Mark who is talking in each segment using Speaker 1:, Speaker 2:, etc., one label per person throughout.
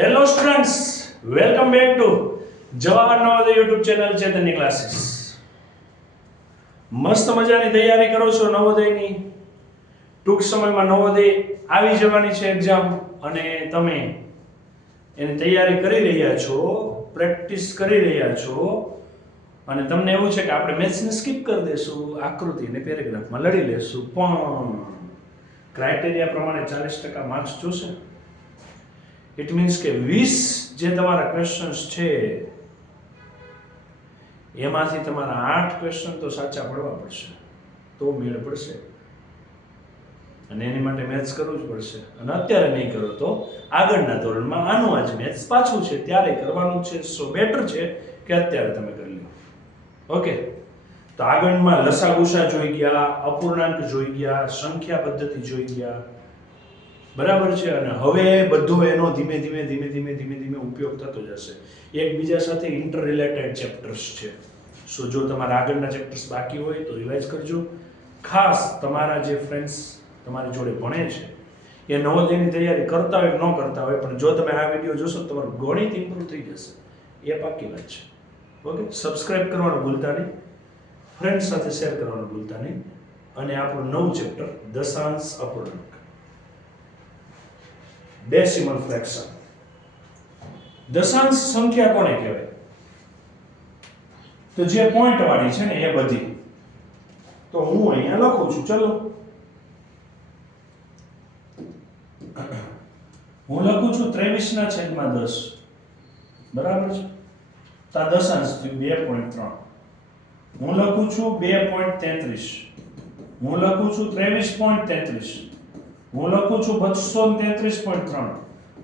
Speaker 1: Hello students welcome back to Jawahar Navodaya YouTube channel ચેતનની classes મસ્ત મજાની તૈયારી કરો છો નવોદયની. ટૂંક સમયમાં નવોદય આવી જવાની છે એક્ઝામ અને તમે એની તૈયારી કરી રહ્યા છો પ્રેક્ટિસ કરી રહ્યા છો. અને તમને એવું છે કે આપણે મેથ્સને સ્કીપ કરી દઈશું આકૃતિ અને પેરેગ્રાફમાં લડી લેશું. પણ ક્રાઇટેરિયા પ્રમાણે ચાલીસ ટકા માર્ક્સ જોશે. ઇટ મીન્સ કે વીસ જે તમારા ક્વેશ્ચન્સ છે, એમાંથી તમારા આઠ ક્વેશ્ચન તો સાચા પડવા પડશે. તો મેળ પડશે. અને એની માટે મેથ્સ કરવું જ પડશે. અને અત્યારે નહીં કરો તો આગળના ધોરણમાં આનું આજ મેથ્સ પાછું છે, ત્યારે કરવાનું છે. સો બેટર છે કે અત્યારે તમે કરી લો. ઓકે તો આગળમાં લસાગુસા જોઈ ગયા, અપૂર્ણાંક જોઈ ગયા, સંખ્યા પદ્ધતિ જોઈ ગયા. બરાબર છે? અને હવે બધો એનો ધીમે ધીમે ધીમે ધીમે ધીમે ધીમે ઉપયોગ થતો જશે. એકબીજા સાથે ઇન્ટર રિલેટેડ ચેપ્ટર્સ છે. સો જો તમારા આગળના ચેપ્ટર્સ બાકી હોય તો રિવાઇઝ કરજો. ખાસ તમારા જે ફ્રેન્ડ્સ તમારી જોડે ભણે છે, એ નવોદયની તૈયારી કરતા હોય ન કરતા હોય, પણ જો તમે આ વીડિયો જોશો તો તમારું ગણિત ઇમ્પ્રૂવ થઈ જશે. એ પાકી વાત છે. ઓકે સબસ્ક્રાઇબ કરવાનું ભૂલતા નહીં. ફ્રેન્ડ્સ સાથે શેર કરવાનું ભૂલતા નહીં. અને આપણું નવું ચેપ્ટર દશાંશ અપૂર્ણાંક ડેસિમલ ફ્રેક્શન દશાંશ સંખ્યા કોને કહેવાય? તો જે પોઈન્ટ વાળી છે ને, એ બધી. તો હું અહીંયા લખું છું. ચલો. હું લખું છું ત્રેવીસ ના છેદમાં દસ. બરાબર છે? તો દશાંશ થયું બે પોઈન્ટ ત્રણ. હું લખું છું બે પોઈન્ટ તેત્રીસ. હું લખું છું ત્રેવીસ પોઈન્ટ તેત્રીસ. હું લખું છું બસો તેત્રીસ પોઈન્ટ ત્રણ.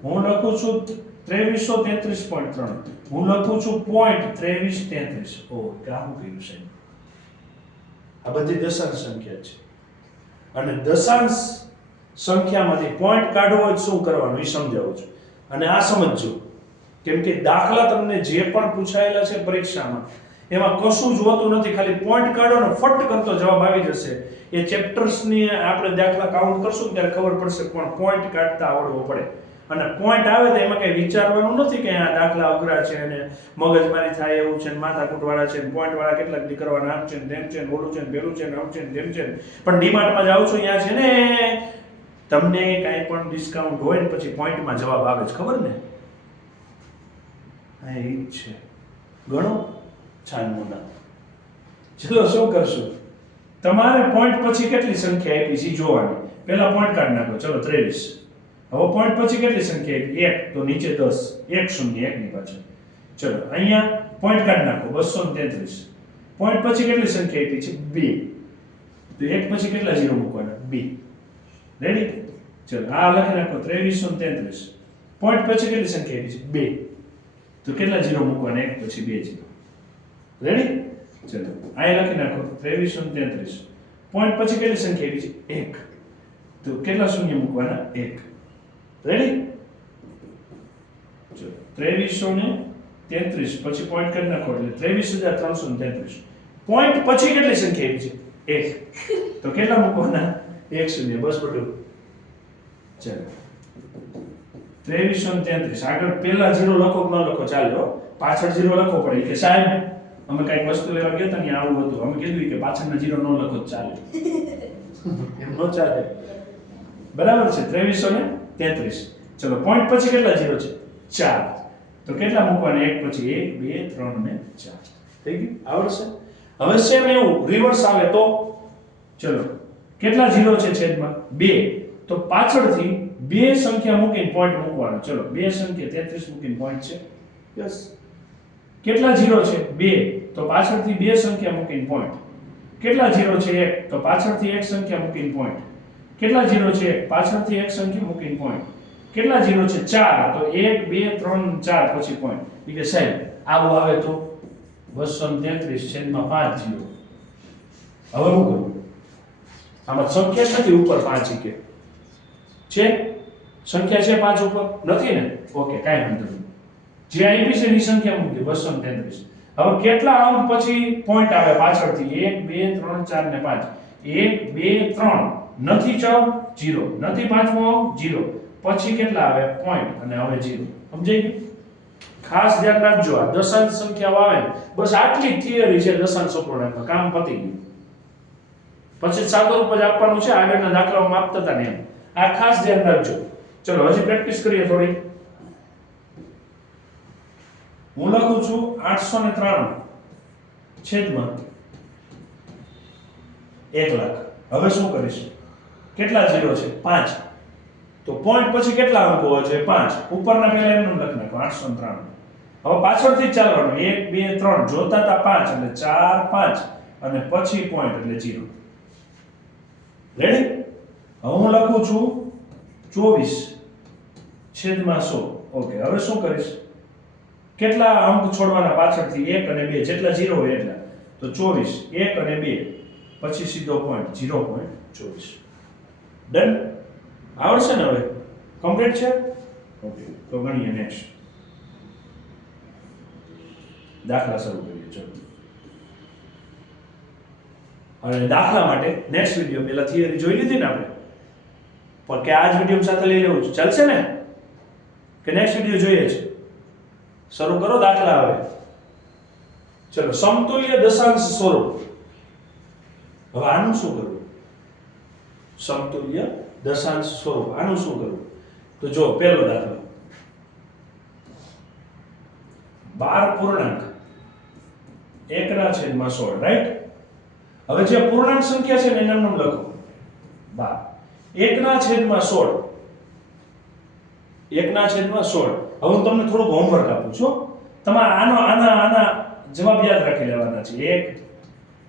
Speaker 1: હું લખું છું ત્રેવીસો તેત્રીસ પોઈન્ટ ત્રણ. હું લખું છું પોઈન્ટ ત્રેવીસ તેત્રીસ. ઓ કામ કર્યું છે? આ બધી દશાંશ સંખ્યા છે. અને દશાંશ સંખ્યામાંથી પોઈન્ટ કાઢવો હોય શું કરવાનું? એ સમજાવું છું. અને આ સમજજો. કેમ કે દાખલા તમને જે પણ પૂછાયેલા છે પરીક્ષામાં, એમાં કશું જ હોતું નથી. ખાલી પોઈન્ટ કાઢો ને ફટ કરતો જવાબ આવી જશે. એ ચેપ્ટર્સની આપણે દાખલા કાઉન્ટ કરશું ત્યારે ખબર પડશે પણ પોઈન્ટ કાઢતા આવડવો પડે. અને પોઈન્ટ આવે તો એમાં કંઈ વિચારવાનું નથી કે આ દાખલા અઘરા છે અને મગજમારી થાય એવું છે ને માથાકૂટવાળા છે પોઈન્ટવાળા કેટલાક દી કરવાના આમ છે તેમ છે ઓલું છે પેલું છે આમ છે તેમ છે પણ ડીમાર્ટમાં જાઉં છું અહીંયા છે ને, તમને કાંઈ પણ ડિસ્કાઉન્ટ હોય ને પછી પોઈન્ટમાં જવાબ આવે છે, ખબર ને? હા, એ જ છે. ગણો છાનમુના. ચલો, શું કરશું? તમારે પોઈન્ટ પછી કેટલી સંખ્યા આપી છે? જોવાની. પહેલા પોઈન્ટ કાઢી નાખો. ચલો, ત્રેવીસ. હવે પોઈન્ટ પછી કેટલી સંખ્યા આપી? એક. તો નીચે દસ. એક શૂન્ય એકની પાછળ. ચલો, અહીંયા પોઈન્ટ કાઢી નાખો. બસો ને તેત્રીસ. પોઈન્ટ પછી કેટલી સંખ્યા આપી છે? બે. તો એક પછી કેટલા ઝીરો મૂકવાના? બે. રેડી ચલો, આ લખી નાખો. ત્રેવીસો ને તેત્રીસ. પોઈન્ટ પછી કેટલી સંખ્યા આપી છે? બે. તો કેટલા ઝીરો મૂકવાના? એક પછી બે ઝીરો રેડી ચલો. આ લખી નાખો. ત્રેવીસો તેત્રીસ. પોઈન્ટ પછી કેટલી સંખ્યા આવી છે? એક. તો કેટલા શૂન્ય મૂકવાના? એક. રેડી ચલો. ત્રેવીસો ને તેત્રીસ. પછી પોઈન્ટ કરી નાખો એટલે ત્રેવીસ હજાર ત્રણસો ને તેત્રીસ. પોઈન્ટ પછી કેટલી સંખ્યા આવી છે? એક. તો કેટલા મૂકવાના? એક શૂન્ય. બસ બધું ચલો. ત્રેવીસો ને તેત્રીસ. આગળ પહેલા જીરો લખો ન લખો? ચાલો. પાછળ જીરો લખવો પડે. કે સાહેબ અમે કંઈક વસ્તુ લેવા ગયા હતા ને આવું હતું. અમે કીધું કે પાછળના જીરો ન લખો ચાલે. એમ ન ચાલે. બરાબર છે? ત્રેવીસો ને તેત્રીસ. ચલો પોઈન્ટ પછી કેટલા જીરો છે? ચાર. તો કેટલા મૂકવાના? એક પછી એક બે ત્રણ ને ચાર. થઈ ગયું? આવડશે? હવે સેમ એવું રિવર્સ આવે તો? ચલો કેટલા જીરો છે છેદમાં? બે. તો પાછળથી બે સંખ્યા મૂકીને પોઈન્ટ મૂકવાનો. ચલો બે સંખ્યા તેત્રીસ મૂકીને પોઈન્ટ છે. યસ કેટલા જીરો છે? બે. તો પાછળથી બે સંખ્યા મૂકીને પોઈન્ટ કેટલા જીરો છે એક? તો પાછળથી એક સંખ્યા મૂકીને પોઈન્ટ કેટલા જીરો છે? પાછળથી એક સંખ્યા મૂકીને પોઈન્ટ કેટલા જીરો છે? ચાર. તો એક, બે, ત્રણ, ચાર પછી પોઈન્ટ એટલે સાહેબ, આવું આવે તો બસો તેત્રીસ છેદમાં પાંચ જીરો હવે હું કરું? આમાં સંખ્યા નથી ઉપર પાંચ કે. છે? સંખ્યા છે પાંચ ઉપર? નથી ને? ઓકે, કાંઈ વાંધો જે આપી છે એની સંખ્યા મૂકી બસો તેત્રીસ. હવે કેટલા અંક પછી પોઈન્ટ આવે પાછળથી? એક, બે, ત્રણ, ચાર ને પાંચ. એક, બે, ત્રણ. નથી ચૌદ જીરો નથી પાંચમો જીરો પછી કેટલા આવે? પોઈન્ટ અને હવે જીરો સમજાઈ ગયું? ખાસ ધ્યાન રાખજો, આ દશાંશ સંખ્યાઓ આવે બસ આટલી થિયરી છે દશાંશ અપૂર્ણાંકમાં કામ પતી ગયું. પછી સાદો રૂપ જ આપવાનું છે, આગળના દાખલાઓમાં આપતા હતા ને એમ. આ ખાસ ધ્યાન રાખજો. ચલો, હજી પ્રેક્ટિસ કરીએ થોડી હું લખું છું આઠસો ને ત્રાણું. છેદમાં એક લાખ. હવે શું કરીશ? કેટલા ઝીરો છે? પાંચ. તો પોઈન્ટ પછી કેટલા અંકો હોય છે? પાંચ. ઉપરના પહેલા એમનું લખી નાખો, આઠસો ત્રાણું. હવે પાછળથી ચાલવાનું. એક, બે, ત્રણ. જોતા હતા પાંચ, એટલે ચાર, પાંચ. અને પછી પોઈન્ટ એટલે જીરો રેડી હવે હું લખું છું ચોવીસ. છેદમાં સો. ઓકે હવે શું કરીશ? કેટલા અંક છોડવાના પાછળથી એક અને બે, જેટલા જીરો હોય એટલા. તો ચોવીસ, એક અને બે, પછી સીધો પોઈન્ટ જીરો પોઈન્ટ ચોવીસ. ડન આવડશે ને હવે? કમ્પ્લીટ છે? ઓકે તો ગણીએ નેક્સ્ટ દાખલા શરૂ કરીએ, ચલો. અને દાખલા માટે નેક્સ્ટ વીડિયો પહેલા થિયરી જોઈ લીધી ને આપણે? પણ કે આ જ વીડિયો સાથે લઈ લેવું છે. ચાલશે ને? કે નેક્સ્ટ વીડિયો જોઈએ છે? શરૂ કરો, દાખલા આવે. ચલો, સમતુલ્ય દશાંશ સ્વરૂપ. હવે આનું શું કરવું? સમતુલ્ય દશાંશ સ્વરૂપ. આનું શું કરવું? તો જો, પહેલો દાખલો. બાર પૂર્ણાંક. એકના છેદમાં સોળ રાઈટ હવે જે પૂર્ણાંક સંખ્યા છે એના નામ લખો. બાર. એકના છેદમાં સોળ. એકના છેદમાં સોળ. હવે હું તમને થોડુંક હોમવર્ક આપું છું. તમારે આનો આના આના જવાબ યાદ રાખી લેવાના છે. એક,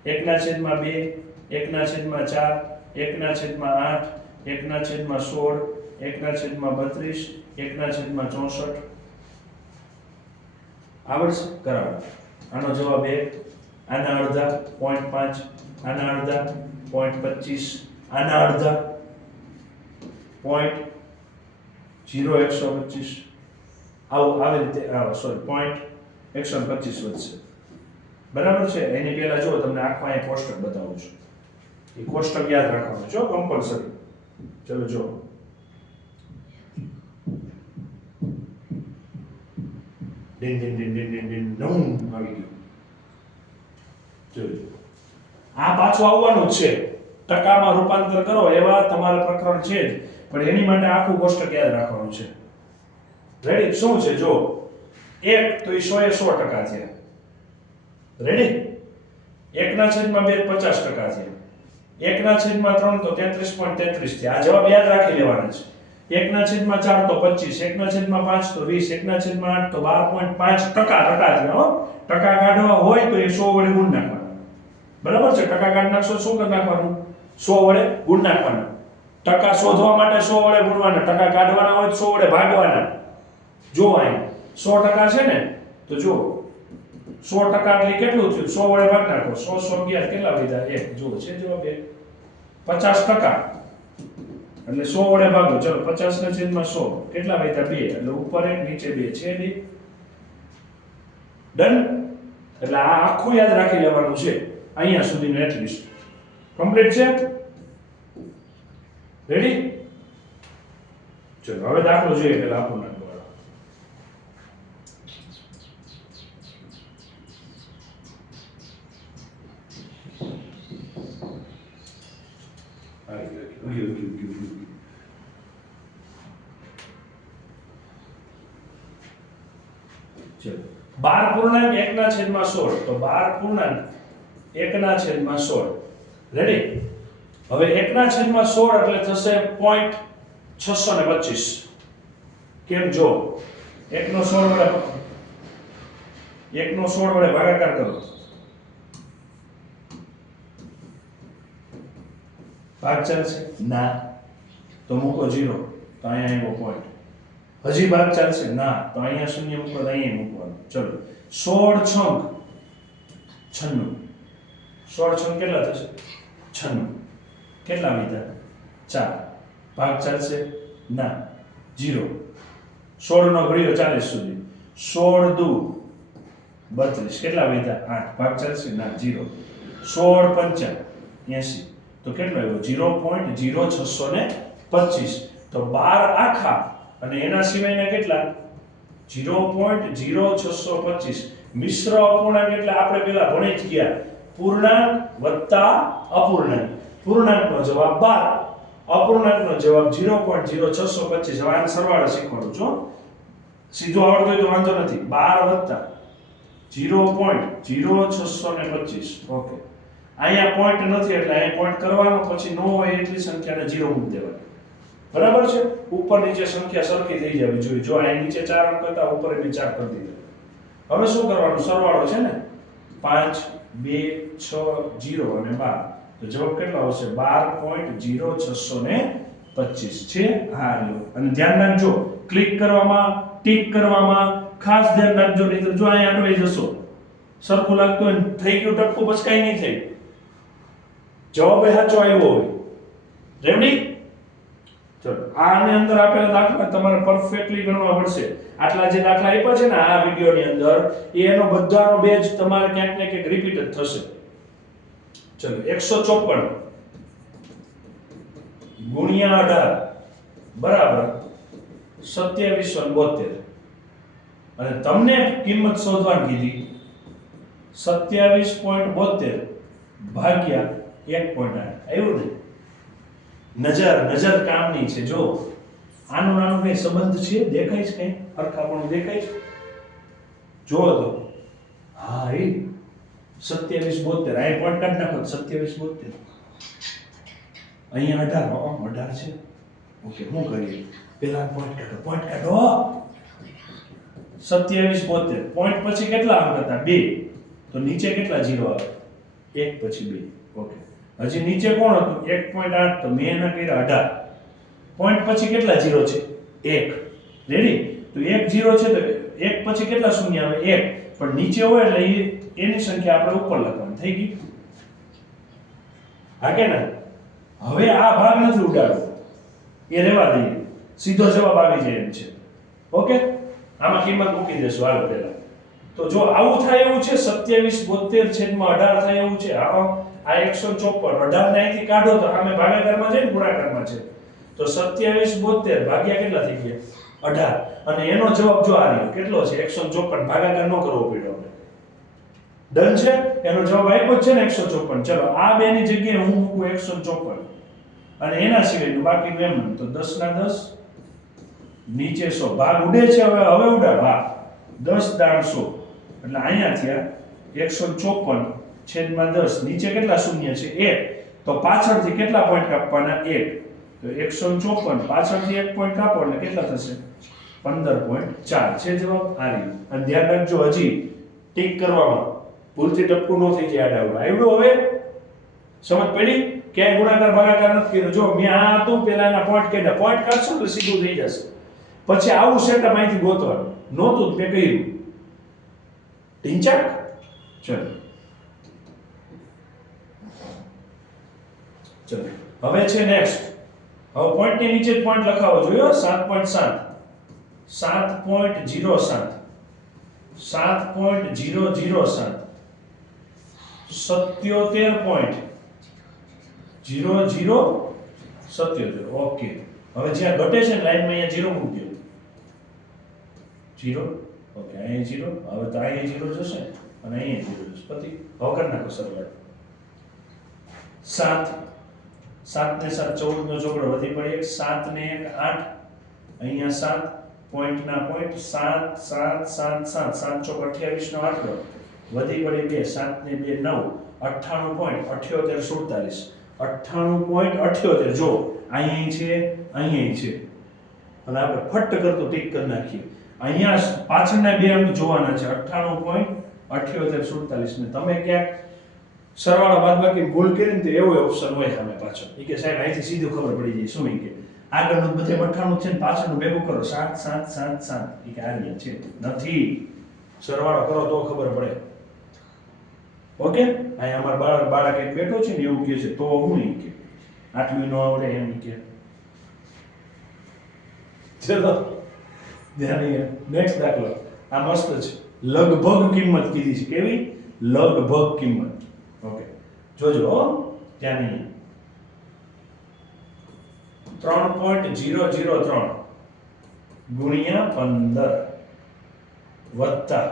Speaker 1: એકના છેદમાં બે, એકના છેદમાં ચાર, એકના છેદમાં આઠ, એકના છેદમાં સોળ, એકના છેદમાં બત્રીસ, એકના છેદમાં ચોસઠ. આવડશે કરાવો. આનો જવાબ એક, આના અડધા પોઈન્ટ પાંચ, આના અડધા પોઈન્ટ પચીસ, આના અડધા પોઈન્ટ જીરો એકસો પચીસ. આવું આવી રીતે સોરી પોઈન્ટ એકસો પચીસ વધશે. બરાબર છે? એની પહેલા જો તમને આખમાં અહીં કોષ્ટક બતાવું છું. એ કોષ્ટક યાદ રાખવાનું જો કમ્પલસરી ચલો જો ડિન ડિન ડિન ડિન ડિન ડિન નવું આવી ગયું. જોજો આ પાછું આવવાનું છે. ટકામાં રૂપાંતર કરો, એવા તમારા પ્રકરણ છે જ. પણ એની માટે આખું કોષ્ટક યાદ રાખવાનું છે. રેડી શું છે? જો એક, તો એ સો એ સો ટકા છે. રેડી એકના છેદમાં બે પચાસ ટકા છે. એકના છેદમાં ત્રણ તો તેત્રીસ પોઈન્ટ તેત્રીસ છે. આ જવાબ યાદ રાખી લેવાના છે. એકના છેદમાં ચાર તો પચીસ, એકના છેદમાં પાંચ તો વીસ, એકના છેદમાં આઠ તો બાર પોઈન્ટ પાંચ ટકા ટકા છે, હો. ટકા કાઢવા હોય તો એ સો વડે ગુણ નાખવાનું. બરાબર છે? ટકા કાઢ નાખશો શું કરી નાખવાનું? સો વડે ગુણ નાખવાના. ટકા શોધવા માટે સો વડે ગુણવાના. ટકા કાઢવાના હોય તો સો વડે ભાગવાના. જો અહીં સો ટકા છે ને, તો જો સો ટકા એટલે કેટલું થયું? સો વડે ભાગ નાખો. સો સો અગિયાર કેટલા લીધા એક. જો છે જવાબ એક પચાસ ટકા. એટલે સો વડે ભાગો. ચલો, પચાસ ના છેદમાં સો. કેટલા વધ્યા? બે. એટલે ઉપર એક, નીચે બે. છે બે. ડન? એટલે આ આખું યાદ રાખી લેવાનું છે. અહીંયા સુધીનું એટલીસ્ટ કમ્પ્લીટ છે? રેડી ચલો, હવે દાખલો જોઈએ પેલા આપણને વાળો આવી ગયો, ગયો, ગયો, ગયો, ગયો. બાર પૂર્ણાંક એકના છેદમાં સોળ. તો બાર પૂર્ણાંક એકના છેદમાં સોળ. રેડી હવે એકના છેદમાં સોળ એટલે થશે પોઈન્ટ છસો ને પચીસ. કેમ જો? એકનો સોળ વડે એકનો સોળ વડે ભાગાકાર કરો. ભાગ ચાલશે? ના. તો મૂકો જીરો તો અહીંયા આવ્યો પોઈન્ટ હજી ભાગ ચાલશે. ના, તો અહીંયા શૂન્ય મૂકો અહીંયા મૂકવાનું. ચલો. સોળ છંક. છન્નું. સોળ છંક કેટલા થશે? છન્નું. કેટલા મીટર? ચાર. ભાગ ચાલશે? ના. જીરો. સોળ નો ઘડીયો ચાલીસ સુધી. સોળ દુ. બત્રીસ. કેટલા વીધા આઠ. ભાગ ચાલશે? ના, જીરો. સોળ પંચા. એસી તો કેટલો આવ્યો? જીરો પોઈન્ટ જીરો છસો ને પચીસ. તો બાર આખા અને એના સિવાયના કેટલા? જીરો પોઈન્ટ જીરો છસો પચીસ. મિશ્ર અપૂર્ણાંક એટલે આપણે પેલા ભણી જ ગયા. પૂર્ણાંક વત્તા અપૂર્ણાંક. પૂર્ણાંકનો જવાબ બાર. અપૂર્ણાંકનો જવાબ જીરો પોઈન્ટ જીરો છસો પચીસ. હવે આનો સરવાળો શીખવાડું છું. સીધું આવડતું હોય તો વાંધો નથી. બાર વત્તા જીરો પોઈન્ટ જીરો છસો ને પચીસ. ઓકે. અહીંયા પોઈન્ટ નથી એટલે અહીંયા પોઈન્ટ કરવાનો, પછી નો હોય એટલી સંખ્યાને જીરો મૂકી દેવાની. બરાબર છે? ઉપર નીચે સંખ્યા સરખી થઈ જવી જોઈએ. જો અહીં નીચે ચાર અંક હતા, ઉપર બી ચાર કરી દીધા. હવે શું કરવાનું? સરવાળો છે ને? પાંચ, બે, છ, જીરો અને બાર. તો જવાબ કેટલો આવશે? બાર પોઈન્ટ જીરો છસો ને પચીસ. છે? હા લો અને ધ્યાન રાખજો, ક્લિક કરવામાં, ટીક કરવામાં, ખાસ ધ્યાન રાખજો. નહીં જો અહીંયા અટવાઈ જશો, સરખું લાગતું હોય થઈ ગયું, ટપકું, બસ કાંઈ નહીં થઈ જવાબ સાચો આવ્યો હોય. રેડી ચલો. આની અંદર આપેલા દાખલા તમારે પરફેક્ટલી ગણવા પડશે. આટલા જે દાખલા આપ્યા છે ને આ વિડિયોની અંદર, એનો બધાનો બેજ તમારે ક્યાંક ને ક્યાંક રિપીટ જ થશે. ચલો 154 ગુણ્યા 18 બરાબર. 2772 અને તમને કિંમત શોધવાની કીધી. 27.72 ભાગ્યા 1.8 આવ્યું ને? નજર નજર કામની છે. જો આનું નાનો કઈ સંબંધ છે? દેખાય છે કઈ? હરખાપણું દેખાય છે? જો તો. હા, એ સત્યાવીસ બોતેર. અહીં પોઈન્ટ કાઢ નાખો સત્યાવીસ બોતેર. અહીંયા અઢાર અઢાર છે. ઓકે શું કરીએ? પેલા પોઈન્ટ કાઢો પોઈન્ટ કાઢો. સત્યાવીસ બોતેર. પોઈન્ટ પછી કેટલા અંક હતા? બે. તો નીચે કેટલા? જીરો આવે. એક પછી બે. હજી નીચે કોણ હતું? એક પોઈન્ટ આઠ તો મેં એના કર્યા અઢાર. પોઈન્ટ પછી કેટલા જીરો છે? એક. રેડી તો એક જીરો છે તો એક પછી કેટલા શૂન્ય આવે? એક. પણ નીચે હોય એટલે એ એની સંખ્યા આપણે ઉપર લખવાની. થઈ ગઈ? હા કે ના? હવે આ ભાગ નથી ઉડાડવો. એ રહેવા દઈએ. સીધો જવાબ આવી જાય એમ છે. ઓકે? આમાં કિંમત મૂકી દેશું હાલો પહેલા. તો જો આવું થાય એવું છે, સત્યાવીસ બોતેર છેદમાં અઢાર થાય એવું છે? હા. આ એકસો ચોપન. અઢાર ને અહીંથી કાઢો તો સામે ભાગાકારમાં છે ને ગુણાકારમાં છે તો સત્યાવીસ, બોતેર ભાગ્યા કેટલા થઈ ગયા? અઢાર. અને એનો જવાબ જો આ રહ્યો, કેટલો છે? એકસો ચોપન. ભાગાકાર ન કરવો પડ્યો આપણે. ડન છે? એનો જવાબ આપ્યો છે ને એકસો ચોપન. ચલો, આ બેની જગ્યાએ હું મૂકું એકસો ચોપન. અને એના સિવાયનું બાકીનું એમ તો 10 ના દસ, નીચે સો. ભાગ ઉડે છે હવે હવે ઉડા ભાગ દસ દાણ 100 એટલે અહીંયા થયા એકસો ચોપન. છેદમાં દસ. નીચે કેટલા શૂન્ય છે? એક. તો પાછળથી કેટલા પોઈન્ટ કાપવાના? એક. તો એકસો ચોપન. પાછળથી એક પોઈન્ટ કાપો એટલે કેટલા થશે? પંદર પોઈન્ટ ચાર. છે જવાબ? આ રહ્યું અને ધ્યાન રાખજો, હજી. ટીક કરવામાં. ભૂલથી ટપકું ન થઈ જાય આડા આવડું હવે? સમજ પડી? ક્યાંય ગુણાકાર, ભાગાકાર નથી કર્યો. જો મેં આ હતું પેલા એના પોઈન્ટ કાઢ્યા પોઈન્ટ કાઢશો તો સીધું થઈ જશે. પછી આવું સેટઅપ અહીંથી ગોતવાનું. નહોતું, મેં કહ્યું. ઢીંચાક? ચલો. ચલો. હવે છે નેક્સ્ટ હવે પોઈન્ટની નીચે પોઈન્ટ લખાવો જોયો સાત પોઈન્ટ સાત. સાત પોઈન્ટ જીરો સાત. સાત પોઈન્ટ જીરો જીરો સાત. સત્યોતેર પોઈન્ટ જીરો જીરો સત્યોતેર. ઓકે હવે જ્યાં ઘટે છે લાઈનમાં અહીંયા જીરો મૂકી જીરો ઓકે અહીંયા જીરો હવે તો અહીંયા જીરો જશે. અને અહીંયા જીરો પતિ. હવે કરી નાખો સાત સાત ને સાત ચૌદ નો ચોકડો વધી પડે એક, સાત ને એક, આઠ. અહીંયા સાત પોઈન્ટ ના પોઈન્ટ, સાત સાત સાત સાત. સાત ચોક અઠ્યાવીસ નો આંકડો. વધી પડે બે, સાત ને બે, નવ. અઠ્ઠાણું પોઈન્ટ અઠ્યોતેર સુડતાલીસ. અઠ્ઠાણું પોઈન્ટ અઠ્યોતેર. જો અહીંયા છે અહીંયા છે. અને આપણે ફટ કરતું ટીક કરી નાખીએ. અહીંયા પાછળના બે અંક જોવાના છે. અઠ્ઠાણું પોઈન્ટ અઠ્યોતેર સુડતાલીસ ને તમે ક્યાંક સરવાળા બાદબાકી ભૂલ કરીને તો એવો ઓપ્શન હોય સામે પાછો એ કે સાહેબ, અહીંથી સીધું ખબર પડી જાય. શું કે? આગળનું બધે મઠાણું છે ને પાછળનું ભેગું કરો. સાત સાત સાત સાત. એ કે આ છે. નથી. સરવાળો કરો તો ખબર પડે. ઓકે? અહીંયા અમારા બાળક બાળક એક બેઠો છે ને એવું કહે છે, તો હું નહીં કે? આટલું ન આવડે એમ કે. ચલો. ધ્યાન નેક્સ્ટ દાખલો. આ મસ્ત છે. લગભગ કિંમત કીધી છે. કેવી? લગભગ કિંમત. ઓકે. જોજો હો ધ્યાન ત્રણ પોઈન્ટ જીરો જીરો ત્રણ ગુણ્યા પંદર વત્તા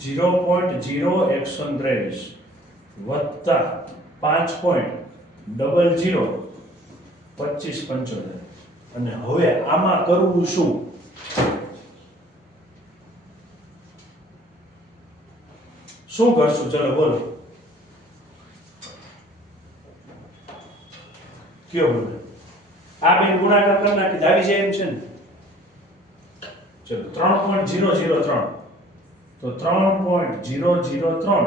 Speaker 1: જીરો પોઈન્ટ જીરો એકસો ત્રેવીસ વત્તા પાંચ પોઈન્ટ ડબલ જીરો પચીસ પંચોતેર. અને હવે આમાં કરવું શું? શું કરશું? ચલો બોલો. કયો બોલો આ બે ગુણાકાર કરી નાખી આવી જાય એમ છે ને? ચલો, ત્રણ પોઈન્ટ જીરો જીરો ત્રણ. તો ત્રણ પોઈન્ટ જીરો જીરો ત્રણ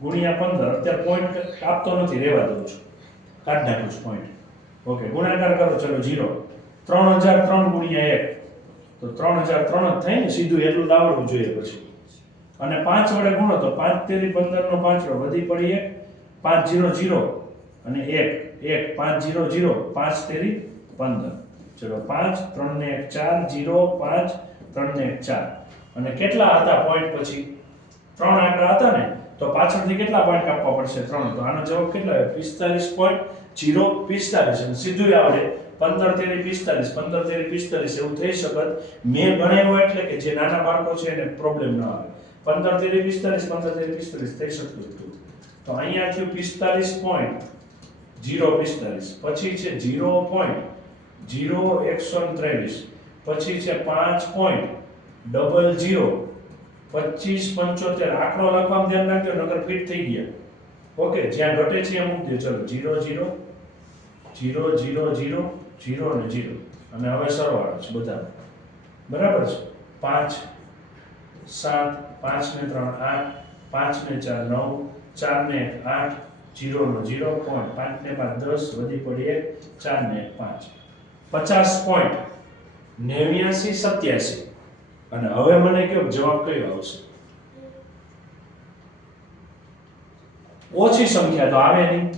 Speaker 1: ગુણ્યા પંદર, અત્યારે પોઈન્ટ કાપતો નથી રહેવા દઉં છું. કાઢ નાખ્યું છું પોઈન્ટ ઓકે ગુણાકાર કરો, ચલો જીરો ત્રણ હજાર ત્રણ ગુણ્યા એક. તો ત્રણ હજાર ત્રણ જ થાય ને, સીધું એટલું લાવવું જોઈએ પછી. અને પાંચ વડે ગુણો તો પાંચ તેરી પંદર નો પાંચડો વધી પડી એક, પાંચ જીરો જીરો અને એક. એક પાંચ જીરો જીરો, પાંચ તેરી પંદર. ચલો પાંચ, ત્રણ ને એક ચાર, જીરો, પાંચ, ત્રણ ને એક ચાર. અને કેટલા હતા પોઈન્ટ પછી? ત્રણ આંકડા હતા ને, તો પાછળથી કેટલા પોઈન્ટ કાપવા પડશે? ત્રણ. તો આનો જવાબ કેટલા આવે પિસ્તાલીસ પોઈન્ટ જીરો પિસ્તાલીસ. અને સીધું આવડે. પંદર તેરી પિસ્તાલીસ, પંદર તેરી પિસ્તાલીસ, એવું થઈ શકત. મેં ગણાવ્યો એટલે કે જે નાના બાળકો છે એને પ્રોબ્લેમ ન આવે. પંદર તેરી પિસ્તાલીસ, પંદર તેરી પિસ્તાલીસ, થઈ શકતું હતું. તો અહીંયા થયું પિસ્તાલીસ પોઈન્ટ જીરો પિસ્તાલીસ, પછી છે જીરો પોઈન્ટ જીરો એકસો ત્રેવીસ, પછી છે પાંચ પોઈન્ટ ડબલ જીરો પચીસ પંચોતેર. આંકડો લખવામાં ધ્યાન રાખજો નગર ફિટ થઈ ગયા. ઓકે, જ્યાં ઘટે છે એ મૂકજો ચલો, zero zero zero zero zero zero અને જીરો. અને હવે સરવાળો છે બધા બરાબર છે? પાંચ, સાત, પાંચ ને ત્રણ, આઠ, પાંચ ને ચાર, નવ, ચાર ને આઠ જીરો નો જીરો પોઈન્ટ પાંચ ને પાંચ દસ વધી પડી એક ચાર ને એક પાંચ. પચાસ પોઈન્ટ નેવ્યાસી સત્યાસી. અને હવે મને કયો જવાબ કયો આવશે? ઓછી સંખ્યા તો આવે નહીં.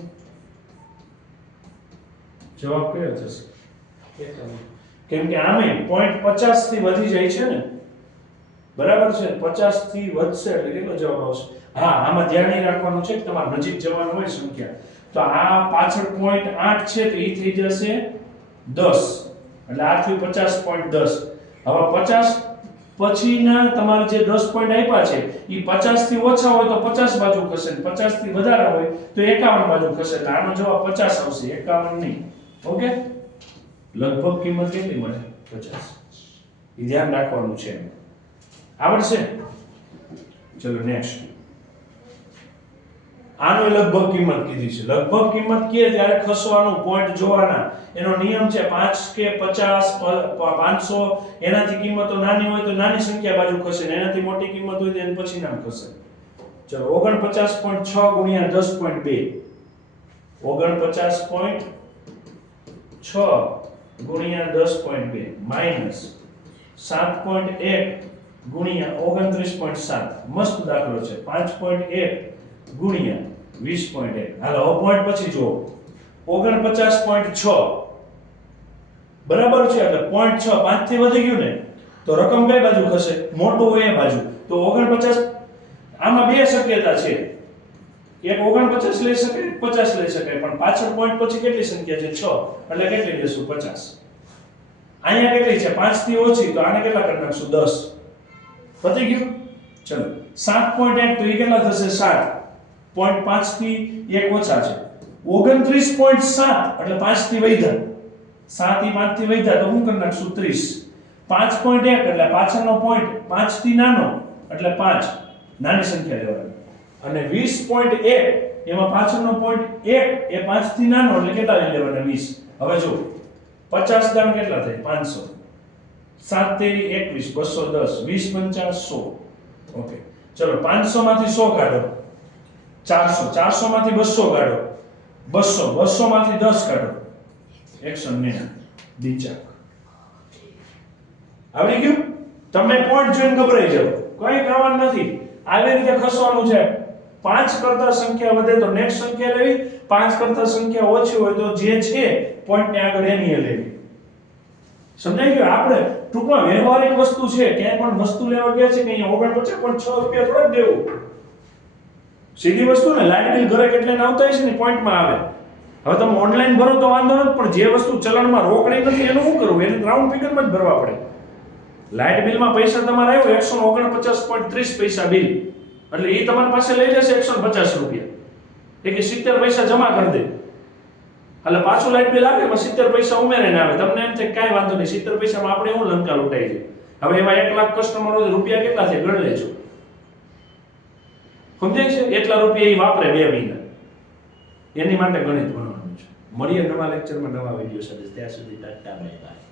Speaker 1: જવાબ કયો થશે કેમ કે આમે પોઈન્ટ પચાસથી વધી જાય છે ને. બરાબર છે? પચાસથી વધશે એટલે કેટલો જવાબ આવશે? હા, આમાં ધ્યાન એ રાખવાનું છે કે તમારે નજીક જવાનું હોય સંખ્યા. તો આ પાછળ પોઈન્ટ આઠ છે તો એ થઈ જશે દસ. એટલે આ થયું પચાસ પોઈન્ટ દસ. હવે પચાસ પછીના તમારે જે દસ પોઈન્ટ આપ્યા છે એ પચાસથી ઓછા હોય તો પચાસ બાજુ ખસે પચાસથી વધારે હોય તો એકાવન બાજુ ખસે એટલે આનો જવાબ પચાસ આવશે, એકાવન નહીં. ઓકે? લગભગ કિંમત કેટલી મળે? પચાસ. એ ધ્યાન રાખવાનું છે આવડશે? ચલો નેક્સ્ટ આનો લગભગ કિંમત કીધી છે. લગભગ કિંમત કીએ જ્યારે ખસવાનું પોઈન્ટ જોવાના, એનો નિયમ છે 5 કે 50 500 એનાથી કિંમતો નાની હોય તો નાની સંખ્યા બાજુ ખસે ને એનાથી મોટી કિંમત હોય તો એના પછી નામ ખસે. ચલો 49.6 ગુણ્યા 10.2 49.6 ગુણ્યા 10.2 માઇનસ 7.1 ગુણ્યા ઓગણત્રીસ પોઈન્ટ સાત. મસ્ત દાખલો છે. પાંચ પોઈન્ટ એક ગુણ્યા વીસ પોઈન્ટ એક. હાલો પોઈન્ટ પછી જુઓ. ઓગણપચાસ પોઈન્ટ છ. બરાબર છે? એટલે પોઈન્ટ છ પાંચથી વધી ગયું ને, તો રકમ કઈ બાજુ થશે? મોટું હોય એ બાજુ. તો ઓગણપચાસ, આમાં બે શક્યતા છે. એક ઓગણપચાસ લઈ શકે પચાસ લઈ શકાય. પણ પાછળ પોઈન્ટ પછી કેટલી સંખ્યા છે? છ. એટલે કેટલી લેશું? પચાસ. અહીંયા કેટલી છે? પાંચથી ઓછી. તો આને કેટલા કરી નાખશું? દસ. પતી ગયું? ચલો. સાત પોઈન્ટ એક તો એ કેટલા થશે? સાત. પોઈન્ટ પાંચથી એક ઓછા છે. ઓગણત્રીસ પોઈન્ટ સાત, એટલે પાંચથી વધ્યા. સાતથી પાંચથી વધ્યા, તો હું કરી નાખશું ત્રીસ. પાંચ પોઈન્ટ એક, એટલે પાછળનો પોઈન્ટ પાંચથી નાનો, એટલે પાંચ. નાની સંખ્યા લેવાની. અને વીસ પોઈન્ટ એક, એમાં પાછળનો પોઈન્ટ એક, એ પાંચથી નાનો, એટલે કેટલા લેવાના? વીસ. હવે જો પચાસ દામ કેટલા થાય? પાંચસો. સાત તેરી એકવીસ, બસો દસ, વીસ પંચાસ સો. ઓકે. ચલો પાંચસો માંથી સો કાઢો. ચારસો. ચારસો માંથી બસો કાઢો. બસો. બસો માંથી દસ કાઢો. એકસો નેવું બીજા આવડી ગયું? તમે પોઈન્ટ જોઈને ગભરાઈ જાઓ. કઈ કરવાનું નથી. આવી રીતે ખસવાનું છે. પાંચ કરતા સંખ્યા વધે તો નેક્સ્ટ સંખ્યા લેવી. પાંચ કરતા સંખ્યા ઓછી હોય તો જે છે પોઈન્ટ ને આગળ એની લેવી. સમજાઈ ગયું? આપણે ટૂંકમાં વ્યવહારિક વસ્તુ છે, ક્યાંય પણ વસ્તુ લેવા ગયા છે કે અહીંયા ઓગણપચાસ, પણ છ રૂપિયા થોડા જ દેવું. સીધી વસ્તુ ને લાઇટ બિલ ઘરે કેટલે આવતા હશે ને પોઈન્ટમાં આવે. હવે તમે ઓનલાઈન ભરો તો વાંધો નથી, પણ જે વસ્તુ ચલણમાં રોકડી નથી, એનું શું કરવું? એને ગ્રાઉન્ડ ફિગરમાં જ ભરવા પડે. લાઇટ બિલમાં પૈસા તમારે આવ્યો એકસો ઓગણપચાસ પોઈન્ટ ત્રીસ પૈસા બિલ. એટલે એ તમારી પાસે લઈ જશે એકસો પચાસ રૂપિયા. એટલે સિત્તેર પૈસા જમા કરી દે. એટલે પાછું લાઇટ બિલ આવે, એમાં સિત્તેર પૈસા ઉમેરીને આવે. તમને એમ છે કાંઈ વાંધો નહીં, સિત્તેર પૈસામાં આપણે હું લંકા લૂંટાઈ છે? હવે એમાં એક લાખ કસ્ટમરો રૂપિયા કેટલા છે? ગણ લેજો. સમજાય છે? એટલા રૂપિયા એ વાપરે બે મહિના. એની માટે ગણિત ભણવાનું છે. મળીએ નવા લેક્ચરમાં નવા વીડિયો સાથે. ત્યાં સુધી ટાટા બાય બાય